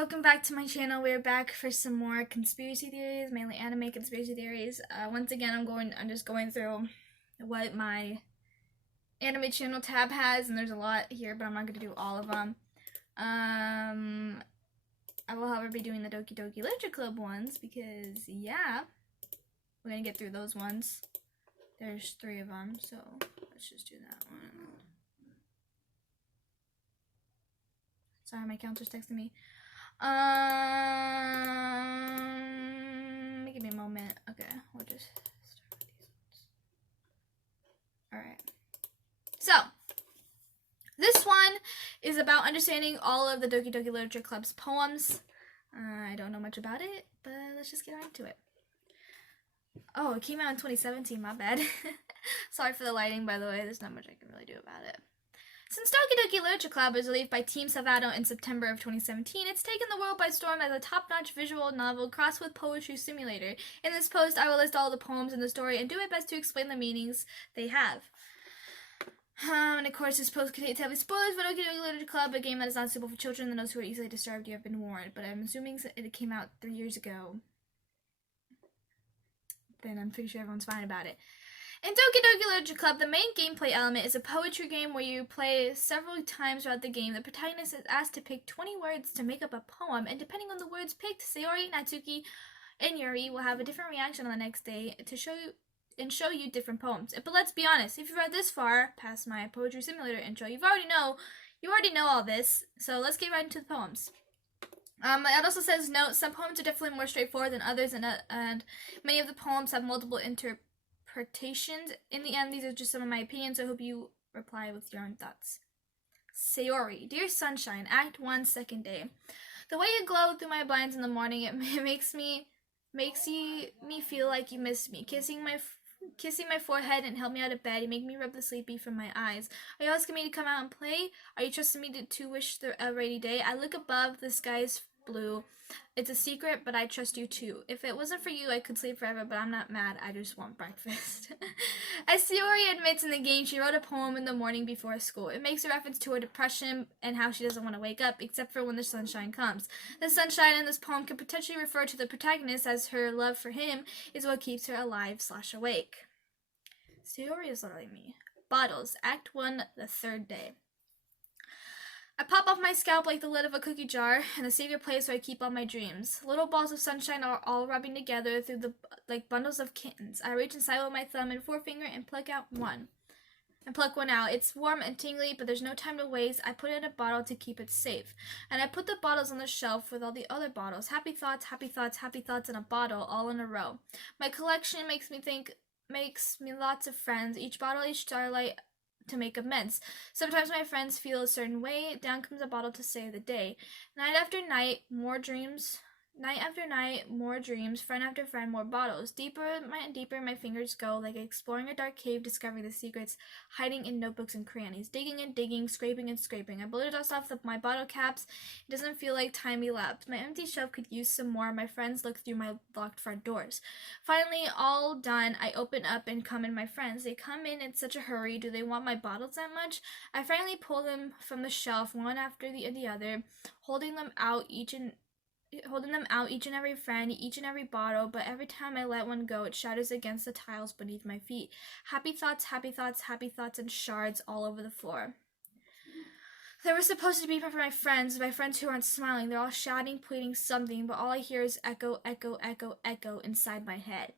welcome back to my channel. We're back for some more conspiracy theories, mainly anime conspiracy theories. Once again, I'm just going through what my anime channel tab has, and there's a lot here, but I'm not going to do all of them. I will, however, be doing the Doki Doki Literature Club ones because, yeah, we're going to get through those ones. There's 3 of them, so let's just do that one. Sorry, my counter's texting me. Give me a moment. Okay, we'll just start with these ones. Alright. So, this one is about understanding all of the Doki Doki Literature Club's poems. I don't know much about it, but let's just get right into it. Oh, it came out in 2017, my bad. Sorry for the lighting, by the way. There's not much I can really do about it. Since Doki Doki Literature Club was released by Team Savado in September of 2017, it's taken the world by storm as a top-notch visual novel crossed with poetry simulator. In this post, I will list all the poems in the story and do my best to explain the meanings they have. And of course, this post contains heavy spoilers for Doki Doki Literature Club, a game that is not suitable for children and those who are easily disturbed. You have been warned, but I'm assuming it came out 3 years ago. Then I'm pretty sure everyone's fine about it. In Doki Doki Literature Club, the main gameplay element is a poetry game where you play several times throughout the game. The protagonist is asked to pick 20 words to make up a poem, and depending on the words picked, Sayori, Natsuki, and Yuri will have a different reaction on the next day to show you different poems. But let's be honest, if you've read this far past my poetry simulator intro, you already know all this. So let's get right into the poems. It also says, note, some poems are definitely more straightforward than others, and many of the poems have multiple interpretations. In the end, these are just some of my opinions, so I hope you reply with your own thoughts. Sayori, dear sunshine, Act 1, second day. The way you glow through my blinds in the morning, it makes me feel like you missed me. Kissing my forehead and help me out of bed. You make me rub the sleepy from my eyes. Are you asking me to come out and play? Are you trusting me to wish a rainy day? I look above, the sky's blue. It's a secret, but I trust you too. If it wasn't for you, I could sleep forever, but I'm not mad. I just want breakfast. As Sayori admits in the game, she wrote a poem in the morning before school. It makes a reference to her depression and how she doesn't want to wake up, except for when the sunshine comes. The sunshine in this poem could potentially refer to the protagonist, as her love for him is what keeps her alive/awake. Sayori is literally me. Bottles, Act 1, the third day. I pop off my scalp like the lid of a cookie jar, in the secret place where I keep all my dreams. Little balls of sunshine are all rubbing together like bundles of kittens. I reach inside with my thumb and forefinger and pluck one out. It's warm and tingly, but there's no time to waste. I put it in a bottle to keep it safe. And I put the bottles on the shelf with all the other bottles. Happy thoughts, happy thoughts, happy thoughts in a bottle, all in a row. My collection makes me lots of friends. Each bottle, each starlight, to make amends. Sometimes my friends feel a certain way. Down comes a bottle to save the day. Night after night, more dreams. Night after night, more dreams. Friend after friend, more bottles. Deeper and deeper my fingers go, like exploring a dark cave, discovering the secrets hiding in notebooks and crannies. Digging and digging, scraping and scraping. I blow the dust off my bottle caps. It doesn't feel like time elapsed. My empty shelf could use some more. My friends look through my locked front doors. Finally, all done, I open up and come in my friends. They come in such a hurry. Do they want my bottles that much? I finally pull them from the shelf, one after the other, holding them out each and every friend, each and every bottle, but every time I let one go, it shatters against the tiles beneath my feet. Happy thoughts, happy thoughts, happy thoughts, and shards all over the floor. They were supposed to be for my friends who aren't smiling. They're all shouting, pleading something, but all I hear is echo, echo, echo, echo inside my head.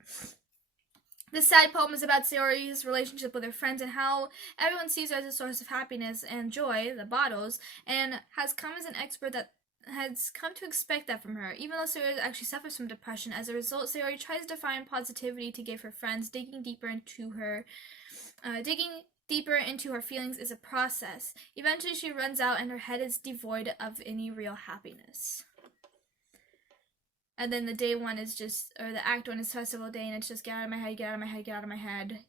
This sad poem is about Sayori's relationship with her friends and how everyone sees her as a source of happiness and joy, the bottles, and has come to expect that from her, even though Sayori actually suffers from depression. As a result, Sayori tries to find positivity to give her friends. Digging deeper into her feelings is a process. Eventually, she runs out, and her head is devoid of any real happiness. And then the day one is the act one is festival day, and it's just get out of my head, get out of my head, get out of my head,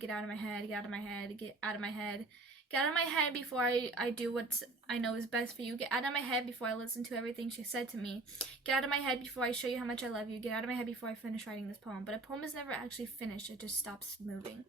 get out of my head, get out of my head, get out of my head. Get out of my head before I do what I know is best for you. Get out of my head before I listen to everything she said to me. Get out of my head before I show you how much I love you. Get out of my head before I finish writing this poem. But a poem is never actually finished. It just stops moving.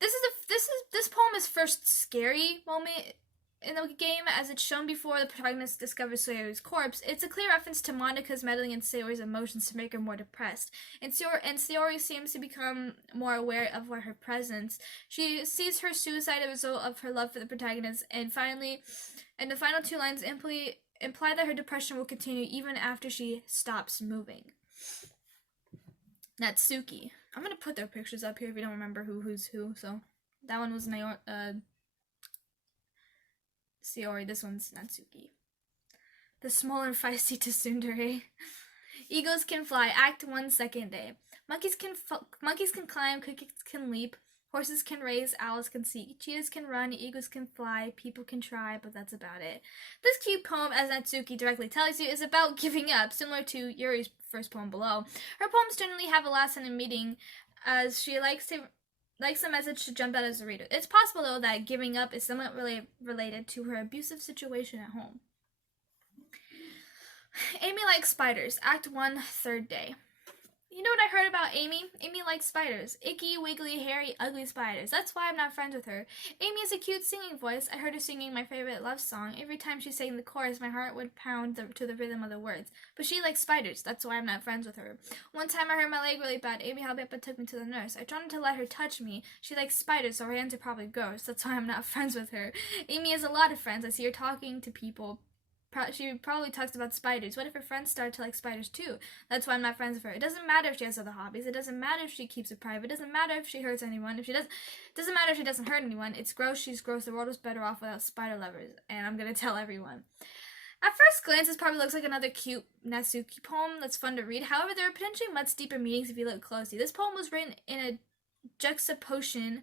This poem is first scary moment In the game, as it's shown before the protagonist discovers Sayori's corpse, it's a clear reference to Monika's meddling in Sayori's emotions to make her more depressed. And Sayori seems to become more aware of her presence. She sees her suicide as a result of her love for the protagonist, and finally, and the final two lines imply that her depression will continue even after she stops moving. Natsuki. I'm gonna put their pictures up here if you don't remember who's who. So that one was Sayori, this one's Natsuki. The small and feisty tsundere. Eagles can fly. Act 1, second day. Monkeys can climb. Crickets can leap. Horses can race. Owls can seek. Cheetahs can run. Eagles can fly. People can try, but that's about it. This cute poem, as Natsuki directly tells you, is about giving up, similar to Yuri's first poem below. Her poems generally have a last-minute meaning, as she likes the message to jump out as a reader. It's possible, though, that giving up is somewhat related to her abusive situation at home. Amy likes spiders. Act 1, third day. You know what I heard about Amy? Amy likes spiders. Icky, wiggly, hairy, ugly spiders. That's why I'm not friends with her. Amy has a cute singing voice. I heard her singing my favorite love song. Every time she sang the chorus, my heart would pound to the rhythm of the words. But she likes spiders. That's why I'm not friends with her. One time I hurt my leg really bad. Amy helped me up and took me to the nurse. I tried to let her touch me. She likes spiders, so her hands are probably gross. That's why I'm not friends with her. Amy has a lot of friends. I see her talking to people. She probably talks about spiders. What if her friends start to like spiders too? That's why I'm not friends with her. It doesn't matter if she has other hobbies. It doesn't matter if she keeps it private. It doesn't matter if she hurts anyone. It doesn't matter if she doesn't hurt anyone. It's gross. She's gross. The world is better off without spider lovers. And I'm gonna tell everyone. At first glance, this probably looks like another cute Natsuki poem that's fun to read. However, there are potentially much deeper meanings if you look closely. This poem was written in a juxtaposition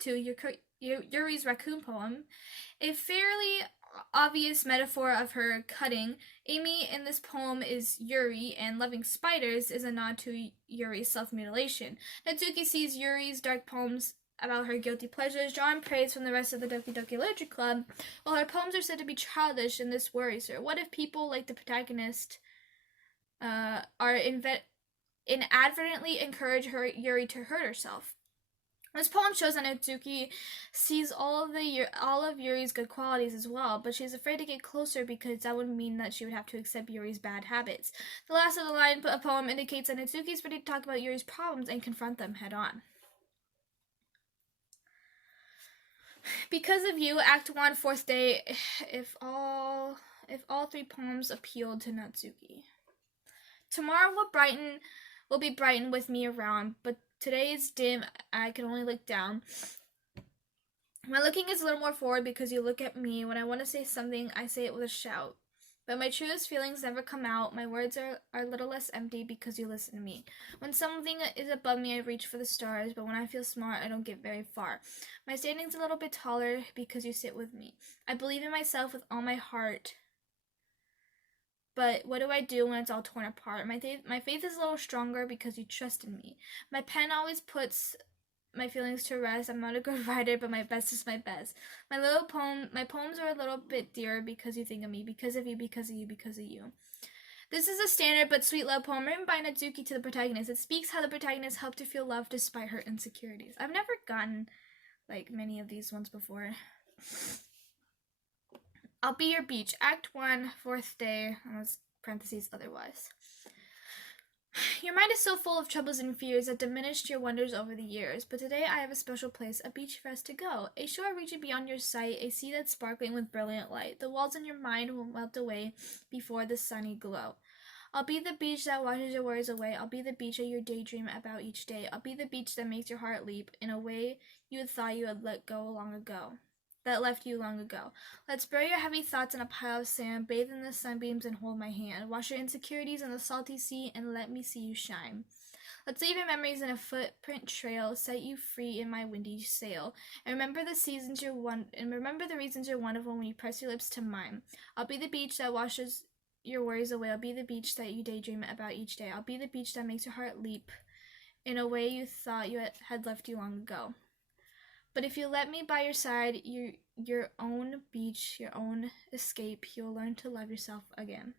to Yuri's raccoon poem, a fairly obvious metaphor of her cutting. Amy in this poem is Yuri, and loving spiders is a nod to Yuri's self-mutilation. Natsuki sees Yuri's dark poems about her guilty pleasures, drawing praise from the rest of the Doki Doki Literature Club, while her poems are said to be childish, and this worries her. What if people like the protagonist inadvertently encourage Yuri to hurt herself? This poem shows that Natsuki sees all of Yuri's good qualities as well, but she's afraid to get closer because that would mean that she would have to accept Yuri's bad habits. The last of the line of the poem indicates that Natsuki is ready to talk about Yuri's problems and confront them head on. Because of you, Act 1, 4th day, if all three poems appealed to Natsuki. Tomorrow will be brightened with me around, but today is dim. I can only look down. My looking is a little more forward because you look at me. When I want to say something, I say it with a shout. But my truest feelings never come out. My words are a little less empty because you listen to me. When something is above me, I reach for the stars, but when I feel smart, I don't get very far. My standing's a little bit taller because you sit with me. I believe in myself with all my heart. But what do I do when it's all torn apart? My faith is a little stronger because you trust in me. My pen always puts my feelings to rest. I'm not a good writer, but my best is my best. My poems are a little bit dearer because you think of me, because of you, because of you, because of you. This is a standard but sweet love poem written by Natsuki to the protagonist. It speaks how the protagonist helped to feel loved despite her insecurities. I've never gotten many of these ones before. I'll be your beach. Act 1, 4th day, parentheses otherwise. Your mind is so full of troubles and fears that diminished your wonders over the years, but today I have a special place, a beach for us to go, a shore reaching beyond your sight, a sea that's sparkling with brilliant light. The walls in your mind will melt away before the sunny glow. I'll be the beach that washes your worries away. I'll be the beach that you daydream about each day. I'll be the beach that makes your heart leap in a way you had thought you had let go long ago. That left you long ago. Let's bury your heavy thoughts in a pile of sand, bathe in the sunbeams and hold my hand. Wash your insecurities in the salty sea and let me see you shine. Let's leave your memories in a footprint trail, set you free in my windy sail. And remember the reasons you're wonderful when you press your lips to mine. I'll be the beach that washes your worries away. I'll be the beach that you daydream about each day. I'll be the beach that makes your heart leap in a way you thought you had left you long ago. But if you let me by your side, your own beach, your own escape, you'll learn to love yourself again.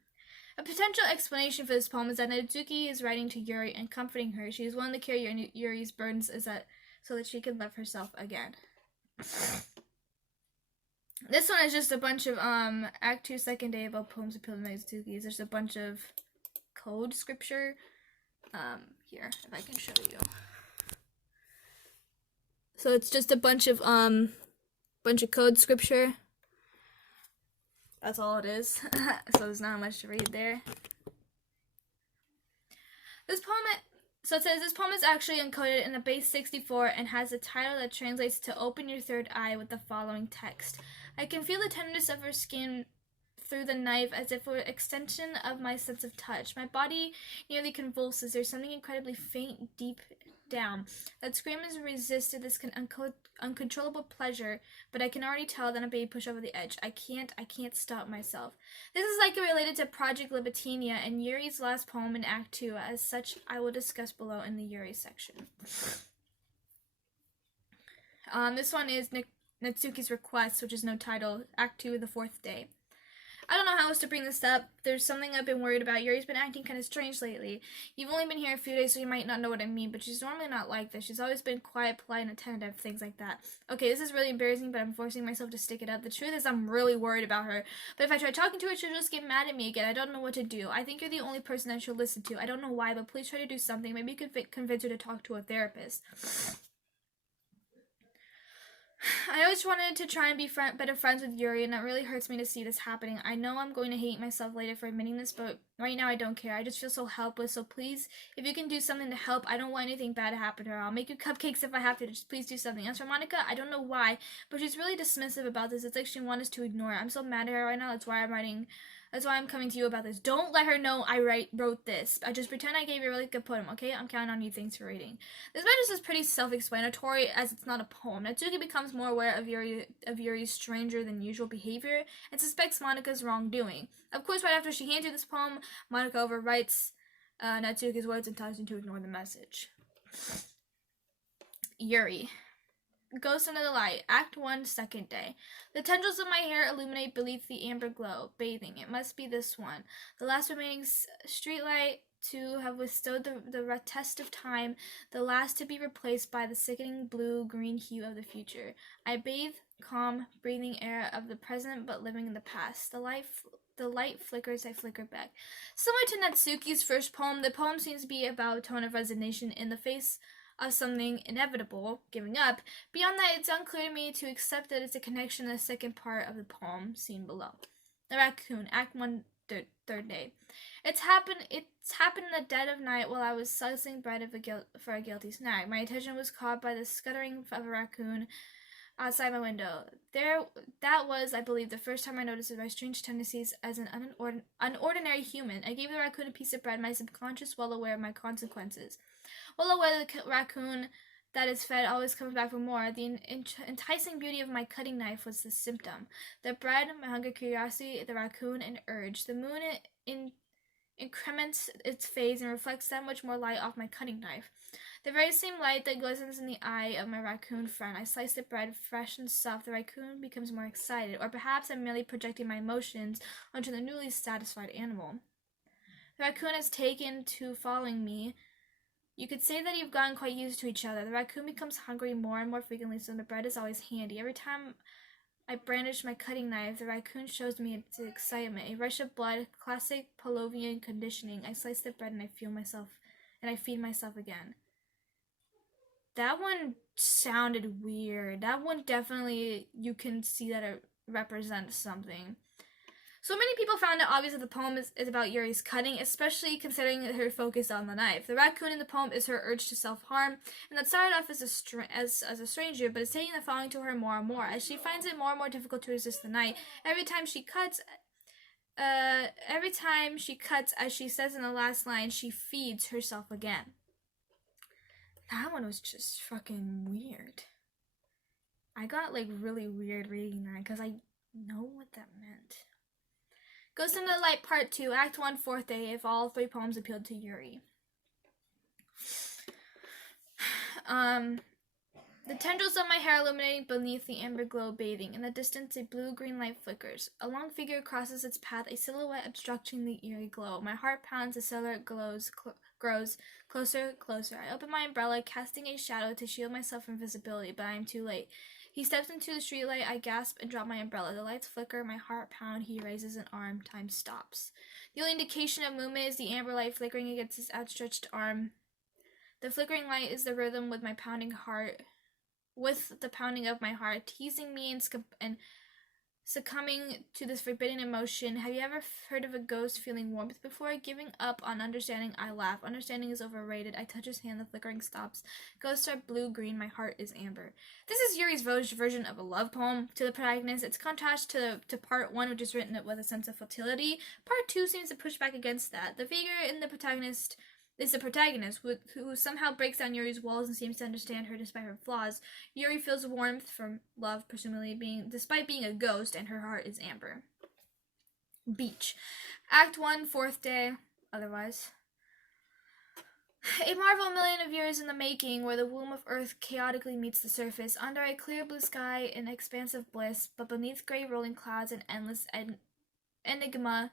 A potential explanation for this poem is that Natsuki is writing to Yuri and comforting her. She is willing to carry Yuri's burdens so that she can love herself again. This one is just a bunch of Act 2 second day about poems appealing to Natsuki. There's a bunch of code scripture. Here, if I can show you. So it's just a bunch of code scripture. That's all it is. So there's not much to read there. This poem, so it says, this poem is actually encoded in a base 64 and has a title that translates to Open Your Third Eye with the following text. I can feel the tenderness of her skin through the knife as if it were an extension of my sense of touch. My body nearly convulses. There's something incredibly faint deep down that screams and resists to this uncontrollable pleasure, but I can already tell that I'm being pushed over the edge. I can't stop myself. This is likely related to Project Libatinia and Yuri's last poem in Act 2. As such, I will discuss below in the Yuri section. This one is Natsuki's Request, which is no title, Act 2, the 4th day. I don't know how else to bring this up. There's something I've been worried about. Yuri's been acting kind of strange lately. You've only been here a few days, so you might not know what I mean, but she's normally not like this. She's always been quiet, polite, and attentive, things like that. Okay, this is really embarrassing, but I'm forcing myself to stick it up. The truth is I'm really worried about her, but if I try talking to her, she'll just get mad at me again. I don't know what to do. I think you're the only person that she'll listen to. I don't know why, but please try to do something. Maybe you could convince her to talk to a therapist. I always wanted to try and be better friends with Yuri, and it really hurts me to see this happening. I know I'm going to hate myself later for admitting this, but right now I don't care. I just feel so helpless, so please, if you can do something to help, I don't want anything bad to happen to her. I'll make you cupcakes if I have to. Just please do something. As for Monica, I don't know why, but she's really dismissive about this. It's like she wants us to ignore it. I'm so mad at her right now. That's why I'm coming to you about this. Don't let her know I wrote this. I just pretend I gave you a really good poem, okay? I'm counting on you. Thanks for reading. This message is pretty self-explanatory as it's not a poem. Natsuki becomes more aware of Yuri's stranger than usual behavior and suspects Monica's wrongdoing. Of course, right after she hands you this poem, Monica overwrites Natsuki's words and tells you to ignore the message. Yuri. Ghost Under the Light, Act 1, second day. The tendrils of my hair illuminate beneath the amber glow, bathing. It must be this one. The last remaining streetlight to have withstood the test of time, the last to be replaced by the sickening blue-green hue of the future. I bathe, calm, breathing air of the present but living in the past. The light flickers, I flicker back. Similar to Natsuki's first poem, the poem seems to be about a tone of resignation in the face of something inevitable, giving up. Beyond that, it's unclear to me to accept that it's a connection to the second part of the poem seen below. The Raccoon, Act 1, third day. It's happened in the dead of night while I was slicing bread for a guilty snack. My attention was caught by the scuttering of a raccoon outside my window. That was, I believe, the first time I noticed my strange tendencies as an unordinary human. I gave the raccoon a piece of bread, my subconscious well aware of my consequences. Well aware the raccoon that is fed always comes back for more. The enticing beauty of my cutting knife was the symptom. The bread, my hunger, curiosity, the raccoon, and urge. The moon increments its phase and reflects that much more light off my cutting knife. The very same light that glistens in the eye of my raccoon friend. I slice the bread fresh and soft. The raccoon becomes more excited, or perhaps I'm merely projecting my emotions onto the newly satisfied animal. The raccoon has taken to following me. You could say that you've gotten quite used to each other. The raccoon becomes hungry more and more frequently, so the bread is always handy. Every time I brandish my cutting knife, the raccoon shows me its excitement. A rush of blood, classic Pavlovian conditioning. I slice the bread and I feed myself again. That one sounded weird. That one definitely, you can see that it represents something. So many people found it obvious that the poem is about Yuri's cutting, especially considering her focus on the knife. The raccoon in the poem is her urge to self-harm, and that started off as a stranger, but is taking the following to her more and more, as she finds it more and more difficult to resist the knife. Every time she cuts, as she says in the last line, she feeds herself again. That one was just fucking weird. I got like really weird reading that because I know what that meant. Ghost Under the Light Part 2, Act 1, 4th day, if all 3 poems appealed to Yuri. The tendrils of my hair illuminating beneath the amber glow bathing. In the distance, a blue-green light flickers. A long figure crosses its path, a silhouette obstructing the eerie glow. My heart pounds, the silhouette glows grows closer, closer. I open my umbrella, casting a shadow to shield myself from visibility, but I am too late. He steps into the streetlight. I gasp and drop my umbrella. The lights flicker, my heart pound. He raises an arm. Time stops. The only indication of movement is the amber light flickering against his outstretched arm. The flickering light is the rhythm with my pounding heart, with the pounding of my heart, teasing me and succumbing to this forbidden emotion. Have you ever heard of a ghost feeling warmth before? Giving up on understanding, I laugh. Understanding is overrated. I touch his hand, the flickering stops. Ghosts are blue-green, my heart is amber. This is Yuri's version of a love poem to the protagonist. It's contrast to part 1, which is written with a sense of futility. Part 2 seems to push back against that. The figure in the protagonist is the protagonist, who somehow breaks down Yuri's walls and seems to understand her despite her flaws. Yuri feels warmth from love, presumably despite being a ghost, and her heart is amber. Beach. Act 1, 4th day, otherwise. A marvel million of years in the making, where the womb of Earth chaotically meets the surface, under a clear blue sky in expansive bliss, but beneath gray rolling clouds and endless enigma,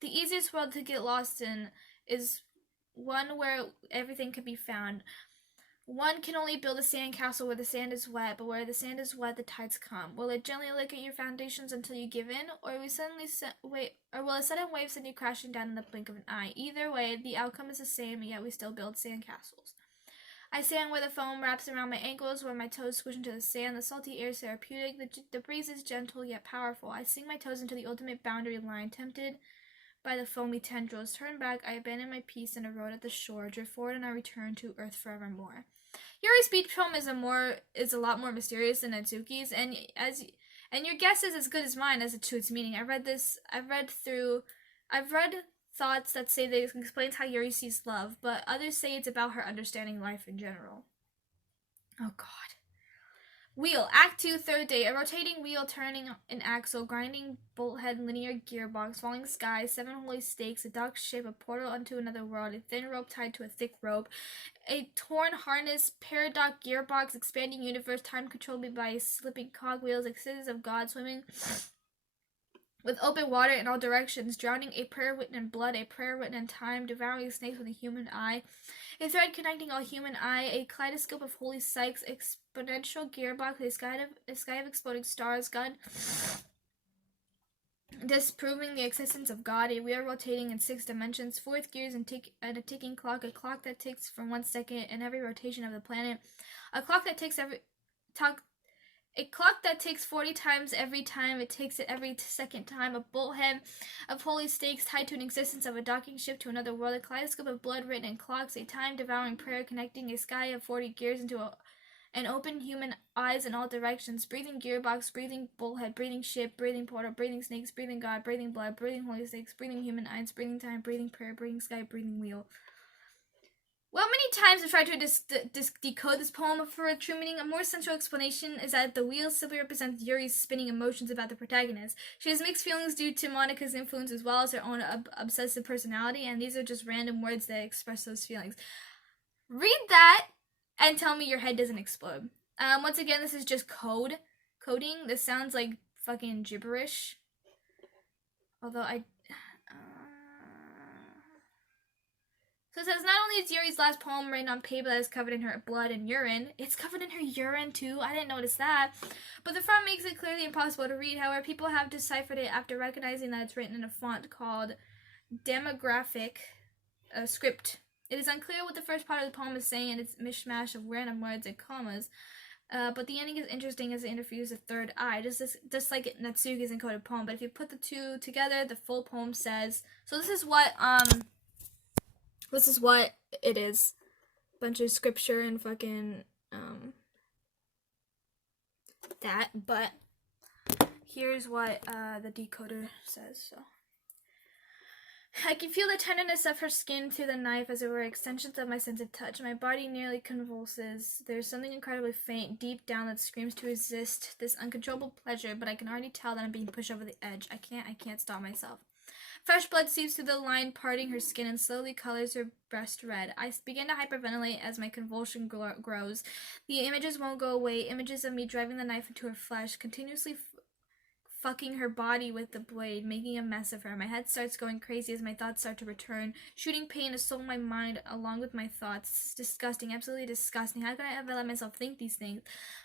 the easiest world to get lost in is one where everything can be found. One can only build a sand castle where the sand is wet, but where the sand is wet, the tides come. Will it gently lick at your foundations until you give in, or will a sudden wave send you crashing down in the blink of an eye? Either way, the outcome is the same, and yet we still build sand castles. I stand where the foam wraps around my ankles, where my toes squish into the sand. The salty air is therapeutic. The breeze is gentle yet powerful. I sink my toes into the ultimate boundary line, tempted by the foamy tendrils. Turn back, I abandon my peace and a road at the shore, drift forward, and I return to Earth forevermore. Yuri's beach poem is a lot more mysterious than Natsuki's, and your guess is as good as mine as to its meaning. I've read thoughts that say that it explains how Yuri sees love, but others say it's about her understanding life in general. Oh God. Wheel. Act 2, 3rd day. A rotating wheel turning an axle, grinding bolt head linear gearbox, falling sky, 7 holy stakes, a dark shape, a portal unto another world, a thin rope tied to a thick rope, a torn harness, paradox gearbox, expanding universe, time controlled by slipping cogwheels, exodus of God swimming with open water in all directions, drowning, a prayer written in blood, a prayer written in time, devouring snakes with a human eye, a thread connecting all human eye, a kaleidoscope of holy psyches, exponential gearbox, a sky of exploding stars, God disproving the existence of God, a wheel rotating in 6 dimensions, 4th gears and a ticking clock, a clock that ticks for 1 second in every rotation of the planet, a clock that ticks 40 times every time it takes it every second time, a bolt head of holy stakes tied to an existence of a docking ship to another world, a kaleidoscope of blood written in clocks, a time-devouring prayer connecting a sky of 40 gears into an open human eyes in all directions, breathing gearbox, breathing bolt head, breathing ship, breathing portal, breathing snakes, breathing God, breathing blood, breathing holy stakes, breathing human eyes, breathing time, breathing prayer, breathing sky, breathing wheel. Well, many times I've tried to decode this poem for a true meaning. A more central explanation is that the wheel simply represents Yuri's spinning emotions about the protagonist. She has mixed feelings due to Monika's influence as well as her own obsessive personality, and these are just random words that express those feelings. Read that and tell me your head doesn't explode. Once again, this is just coding. This sounds like fucking gibberish. Although So it says, not only is Yuri's last poem written on paper that is covered in her blood and urine, it's covered in her urine too, I didn't notice that, but the front makes it clearly impossible to read. However, people have deciphered it after recognizing that it's written in a font called demographic script. It is unclear what the first part of the poem is saying, and it's a mishmash of random words and commas, but the ending is interesting as it interviews the third eye, just like Natsuki's encoded poem. But if you put the two together, the full poem says, so this is what it is. Bunch of scripture and fucking, that, but here's what, the decoder says, so. I can feel the tenderness of her skin through the knife as it were extensions of my sense of touch. My body nearly convulses. There's something incredibly faint deep down that screams to resist this uncontrollable pleasure, but I can already tell that I'm being pushed over the edge. I can't stop myself. Fresh blood seeps through the line, parting her skin, and slowly colors her breast red. I begin to hyperventilate as my convulsion grows. The images won't go away, images of me driving the knife into her flesh, continuously fucking her body with the blade, making a mess of her. My head starts going crazy as my thoughts start to return. Shooting pain assault my mind along with my thoughts. It's disgusting, absolutely disgusting. How could I ever let myself think these things?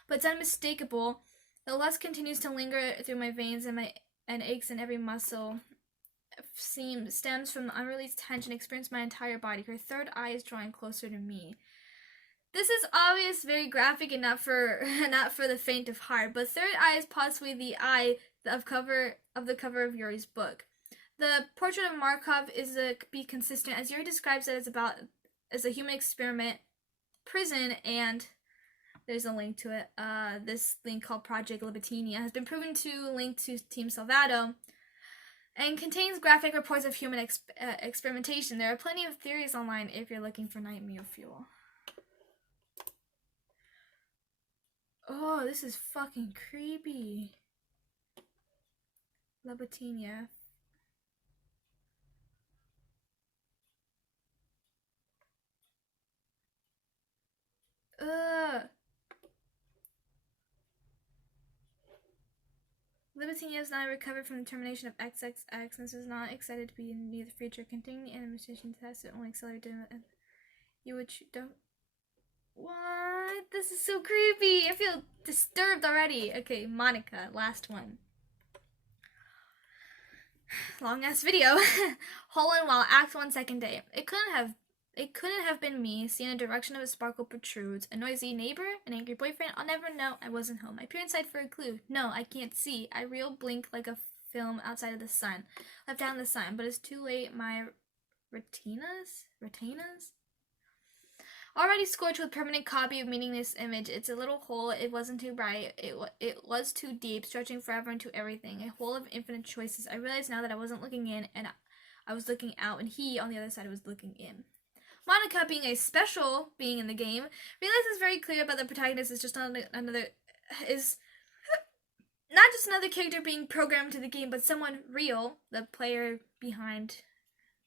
But it's unmistakable. The lust continues to linger through my veins and aches in every muscle. Stems from the unreleased tension experienced my entire body. Her third eye is drawing closer to me. This is obvious, very graphic, and not for the faint of heart. But third eye is possibly the eye of the cover of Yuri's book. The portrait of Markov is to be consistent, as Yuri describes it as a human experiment, prison, and there's a link to it. This link called Project Libetinia has been proven to link to Team Salvato and contains graphic reports of human experimentation. There are plenty of theories online if you're looking for nightmare fuel. Oh, this is fucking creepy. Libetinia. Ugh. Libetinia has now recovered from the termination of XXX and is not excited to be in the future. Continuing the animation test it only accelerated and you would don't. What? This is so creepy. I feel disturbed already. Okay, Monica, last one. Long ass video. Hole in wall, Act 1, second day. It couldn't have been me. See in the direction of a sparkle protrudes. A noisy neighbor? An angry boyfriend? I'll never know. I wasn't home. I peer inside for a clue. No, I can't see. I reel blink like a film outside of the sun. Left down the sign, but it's too late. My retinas? Already scorched with permanent copy of meaningless image. It's a little hole. It wasn't too bright. It was too deep, stretching forever into everything. A hole of infinite choices. I realized now that I wasn't looking in, and I was looking out, and he, on the other side, was looking in. Monica, being a special being in the game, realizes very clear about the protagonist is just not just another character being programmed to the game, but someone real, the player behind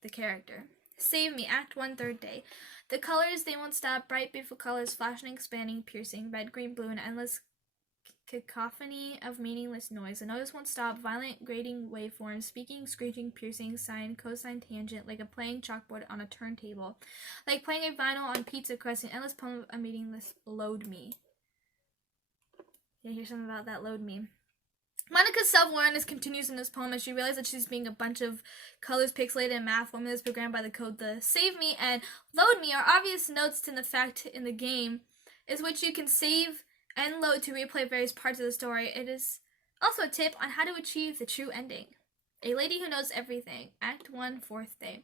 the character. Save me, Act 1, third day. The colors, they won't stop. Bright, beautiful colors, flashing, expanding, piercing. Red, green, blue, an endless cacophony of meaningless noise. The noise won't stop. Violent, grating waveforms. Speaking, screeching, piercing, sine, cosine, tangent. Like a playing chalkboard on a turntable. Like playing a vinyl on pizza crust. An endless poem of a meaningless load me. Yeah, here's something about that load me. Monica's self-awareness continues in this poem as she realizes that she's being a bunch of colors pixelated and math formulas programmed by the code. The save me and load me are obvious notes to the fact in the game, is which you can save and load to replay various parts of the story. It is also a tip on how to achieve the true ending. A lady who knows everything. Act 1, fourth day.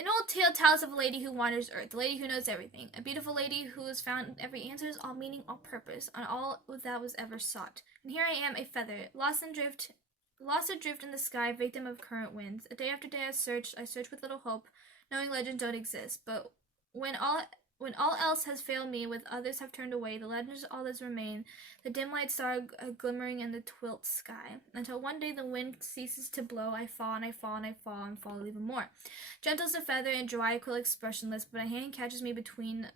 An old tale tells of a lady who wanders Earth, a lady who knows everything, a beautiful lady who has found every answer, all meaning, all purpose, on all that was ever sought. And here I am, a feather, lost adrift in the sky, victim of current winds. A day after day I search with little hope, knowing legends don't exist. But when all else has failed me, with others have turned away, the legends all that remain, the dim light star glimmering in the twilit sky. Until one day the wind ceases to blow, I fall and I fall and I fall and fall even more. Gentle as a feather and dry, quill expressionless, but a hand catches me between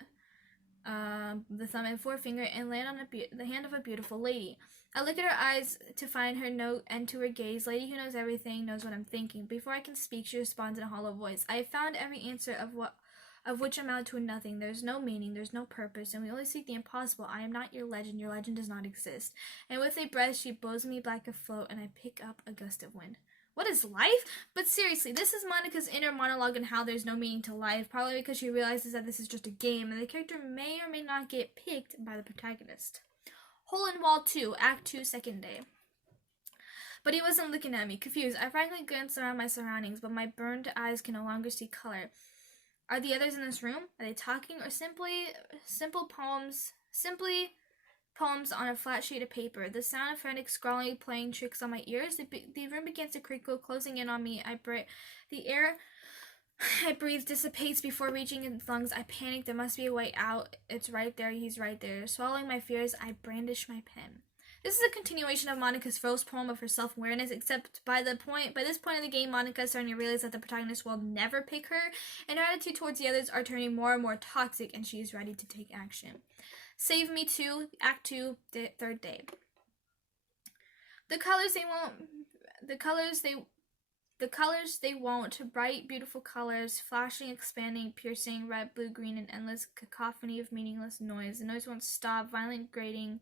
the thumb and forefinger and land on the hand of a beautiful lady. I look at her eyes to find her note and to her gaze. Lady who knows everything knows what I'm thinking. Before I can speak, she responds in a hollow voice. I have found every answer of which amount to nothing. There's no meaning, there's no purpose, and we only seek the impossible. I am not your legend does not exist. And with a breath, she blows me back afloat, and I pick up a gust of wind. What is life? But seriously, this is Monica's inner monologue on how there's no meaning to life, probably because she realizes that this is just a game, and the character may or may not get picked by the protagonist. Hole in Wall 2, Act 2, second day. But he wasn't looking at me, confused. I frankly glanced around my surroundings, but my burned eyes can no longer see color. Are the others in this room? Are they talking, or simply poems on a flat sheet of paper? The sound of frantic scrawling playing tricks on my ears. The room begins to crinkle, closing in on me. The air I breathe dissipates before reaching its lungs. I panic. There must be a way out. It's right there. He's right there. Swallowing my fears, I brandish my pen. This is a continuation of Monica's first poem of her self-awareness, except by this point in the game, Monica is starting to realize that the protagonist will never pick her, and her attitude towards the others are turning more and more toxic, and she is ready to take action. Save Me 2, Act 2, third day. The colors they won't. The colors they want, bright, beautiful colors, flashing, expanding, piercing, red, blue, green, an endless cacophony of meaningless noise. The noise won't stop, violent, grating,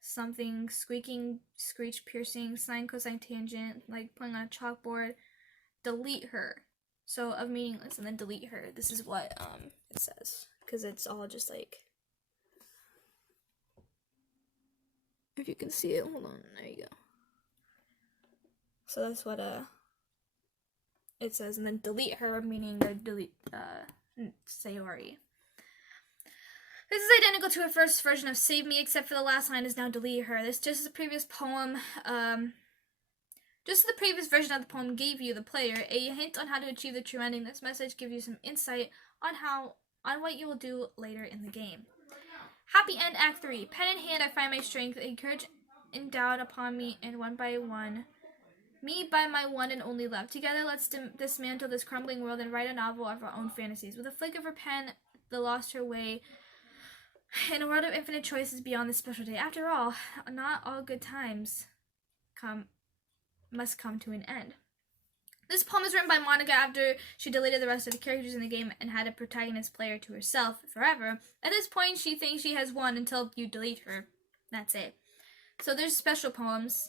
something, squeaking, screech, piercing, sine, cosine, tangent, like playing on a chalkboard. Delete her. So, of meaningless, and then delete her. This is what it says. Because it's all just like... If you can see it, hold on, there you go. So that's what it says, and then delete her, meaning delete Sayori. This is identical to her first version of Save Me, except for the last line is now delete her. This just as the previous poem, just as the previous version of the poem gave you, the player, a hint on how to achieve the true ending. This message gives you some insight on what you will do later in the game. Happy End Act 3. Pen in hand, I find my strength, a courage endowed upon me, and one by one, me by my one and only love. Together, let's dismantle this crumbling world and write a novel of our own fantasies. With a flick of her pen, the lost her way in a world of infinite choices beyond this special day. After all, not all good times must come to an end. This poem is written by Monika after she deleted the rest of the characters in the game and had a protagonist player to herself forever. At this point, she thinks she has won until you delete her. That's it. So there's special poems.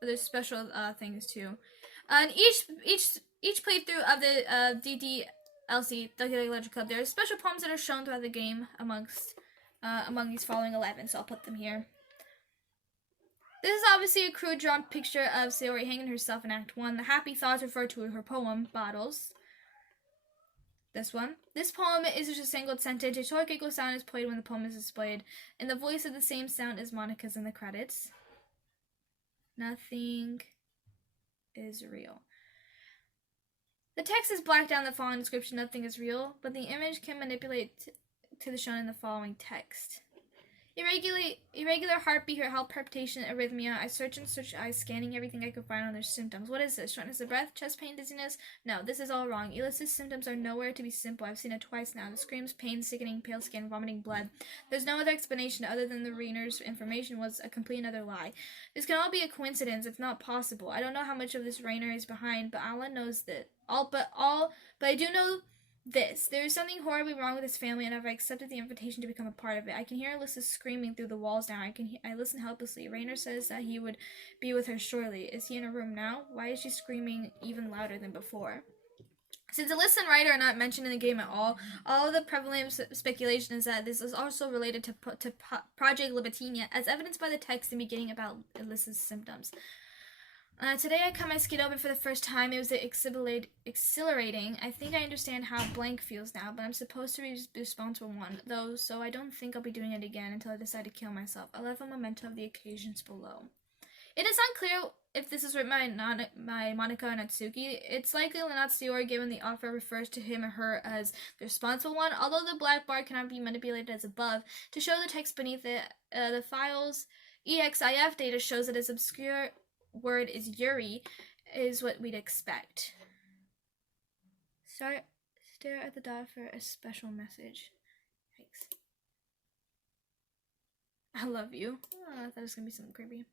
There's special things too. And each playthrough of the DDLC, the Legend Club, there are special poems that are shown throughout the game among these following 11. So I'll put them here. This is obviously a crude drawn picture of Sayori hanging herself in Act 1. The happy thoughts refer to her poem, Bottles. This one. This poem is just a single sentence. A short giggle sound is played when the poem is displayed, and the voice of the same sound as Monika's in the credits. Nothing is real. The text is blacked out in the following description, nothing is real, but the image can manipulate to the shown in the following text. Irregular heartbeat, heart palpitation, arrhythmia. I search and search eyes, scanning everything I could find on their symptoms. What is this? Shortness of breath, chest pain, dizziness? No, this is all wrong. Illicit's symptoms are nowhere to be simple. I've seen it twice now. The screams, pain, sickening, pale skin, vomiting blood. There's no other explanation other than the Rainer's information was a complete another lie. This can all be a coincidence. It's not possible. I don't know how much of this Rainer is behind, but Allah knows that. But I do know this. There is something horribly wrong with his family, and I've accepted the invitation to become a part of it. I can hear Alyssa screaming through the walls now. I listen helplessly. Rainer says that he would be with her shortly. Is he in her room now? Why is she screaming even louder than before? Since Alyssa and Ryder are not mentioned in the game at all of the prevalent speculation is that this is also related to Project Libitina, as evidenced by the text in the beginning about Alyssa's symptoms. Today I cut my skin open for the first time. It was exhilarating. I think I understand how blank feels now, but I'm supposed to be the responsible one, though, so I don't think I'll be doing it again until I decide to kill myself. I'll leave a memento of the occasions below. It is unclear if this is written by Monika or Natsuki. It's likely that Sayori, given the offer, refers to him or her as the responsible one, although the black bar cannot be manipulated as above. To show the text beneath it, the file's EXIF data shows that its obscure word is Yuri, is what we'd expect. Stare at the dot for a special message. Thanks. I love you. Oh, I thought it was gonna be something creepy.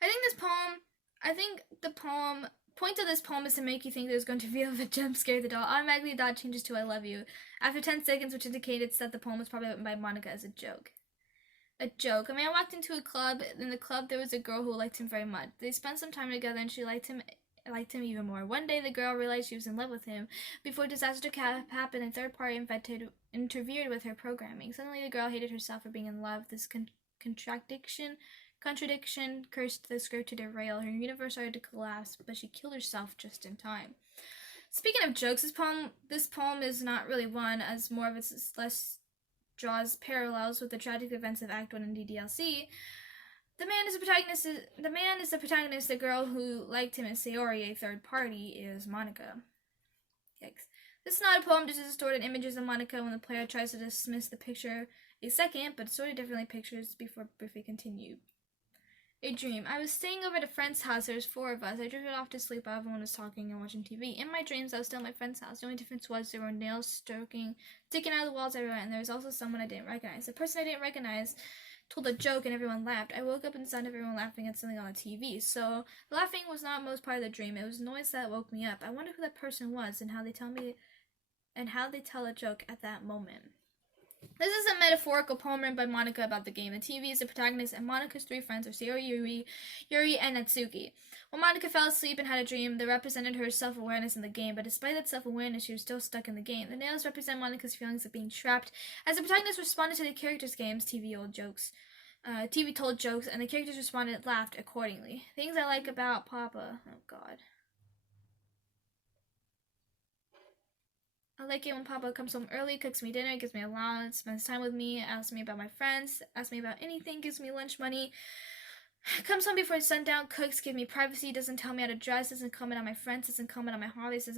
I think the point of this poem is to make you think there's going to be a jump scare. The dot automatically the dot changes to I love you after 10 seconds, which indicates that the poem was probably written by Monika as a joke. A joke. I walked into a club. In the club, there was a girl who liked him very much. They spent some time together, and she liked him even more. One day, the girl realized she was in love with him. Before disaster happened, a third party interfered with her programming. Suddenly, the girl hated herself for being in love. This contradiction cursed the script to derail. Her universe started to collapse, but she killed herself just in time. Speaking of jokes, this poem is not really one, as more of its less draws parallels with the tragic events of Act 1 in DDLC. The man is the protagonist. The girl who liked him is Sayori. A third party is Monika. Yikes. This is not a poem, just distorted images of Monika when the player tries to dismiss the picture a second, but sorted differently pictures before briefly continue. A dream. I was staying over at a friend's house. There was 4 of us. I drifted off to sleep while everyone was talking and watching TV. In my dreams, I was still at my friend's house. The only difference was there were nails sticking out of the walls everywhere, and there was also someone I didn't recognize. The person I didn't recognize told a joke and everyone laughed. I woke up and saw everyone laughing at something on the TV. So the laughing was not most part of the dream. It was noise that woke me up. I wonder who that person was and how they tell a joke at that moment. This is a metaphorical poem written by Monika about the game. The TV is the protagonist, and Monika's three friends are Sayori, Yuri, and Natsuki. When Monika fell asleep and had a dream that represented her self-awareness in the game, but despite that self-awareness, she was still stuck in the game. The nails represent Monika's feelings of being trapped. As the protagonist responded to the characters' games, TV told jokes, and the characters responded and laughed accordingly. Things I like about Papa. Oh, God. I like it when Papa comes home early, cooks me dinner, gives me allowance, spends time with me, asks me about my friends, asks me about anything, gives me lunch money, comes home before sundown, cooks, gives me privacy, doesn't tell me how to dress, doesn't comment on my friends, doesn't comment on my hobbies,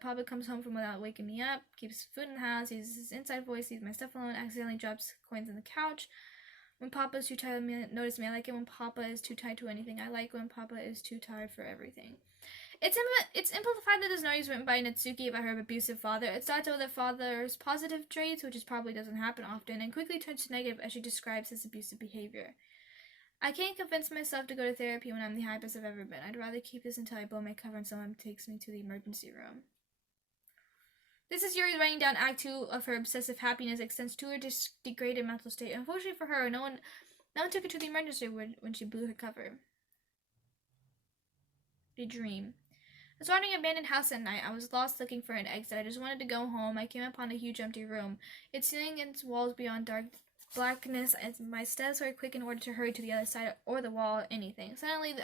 Papa comes home from without waking me up, keeps food in the house, uses his inside voice, leaves my stuff alone, accidentally drops coins on the couch. When Papa is too tired to notice me, I like it when Papa is too tired to anything. I like when Papa is too tired for everything. It's implied that this story is written by Natsuki about her abusive father. It starts with her father's positive traits, which probably doesn't happen often, and quickly turns to negative as she describes his abusive behavior. I can't convince myself to go to therapy when I'm the hypest I've ever been. I'd rather keep this until I blow my cover and someone takes me to the emergency room. This is Yuri writing down Act 2 of her obsessive happiness extends to her degraded mental state. Unfortunately for her, no one took her to the emergency room when she blew her cover. The dream. I was wandering an abandoned house at night. I was lost looking for an exit. I just wanted to go home. I came upon a huge empty room. Its ceiling and its walls beyond dark blackness, as my steps were quick in order to hurry to the other side or the wall or anything. Suddenly,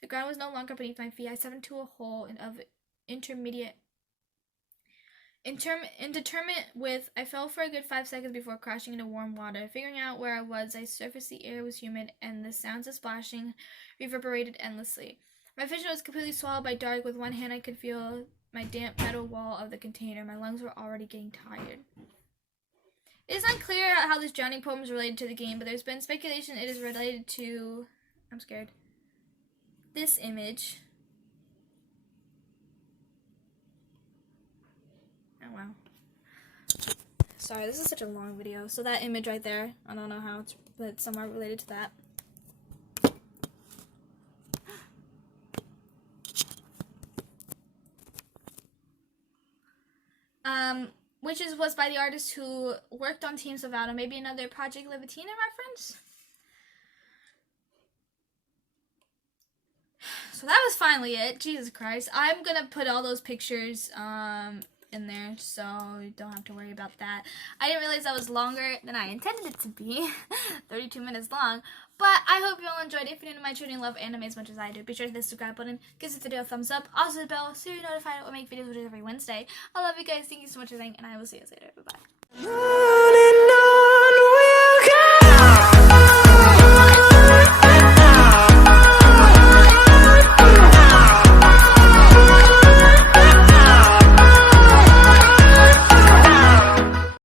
the ground was no longer beneath my feet. I stepped into a hole of indeterminate width. I fell for a good 5 seconds before crashing into warm water. Figuring out where I was, I surfaced. The air was humid, and the sounds of splashing reverberated endlessly. My vision was completely swallowed by dark. With one hand, I could feel my damp metal wall of the container. My lungs were already getting tired. It is unclear how this drowning poem is related to the game, but there's been speculation it is related to... I'm scared. This image. Oh, wow. Sorry, this is such a long video. So that image right there, I don't know how but it's somewhat related to that. Which was by the artist who worked on Teams of Autumn. Maybe another Project Libitina reference? So that was finally it. Jesus Christ. I'm gonna put all those pictures in there, so you don't have to worry about that. I didn't realize that was longer than I intended it to be. 32 minutes long. But I hope you all enjoyed it. If you're new to my channel and love anime as much as I do, be sure to hit the subscribe button, give this video a thumbs up, also the bell so you're notified when I make videos, which is every Wednesday. I love you guys. Thank you so much for watching, and I will see you later. Bye-bye.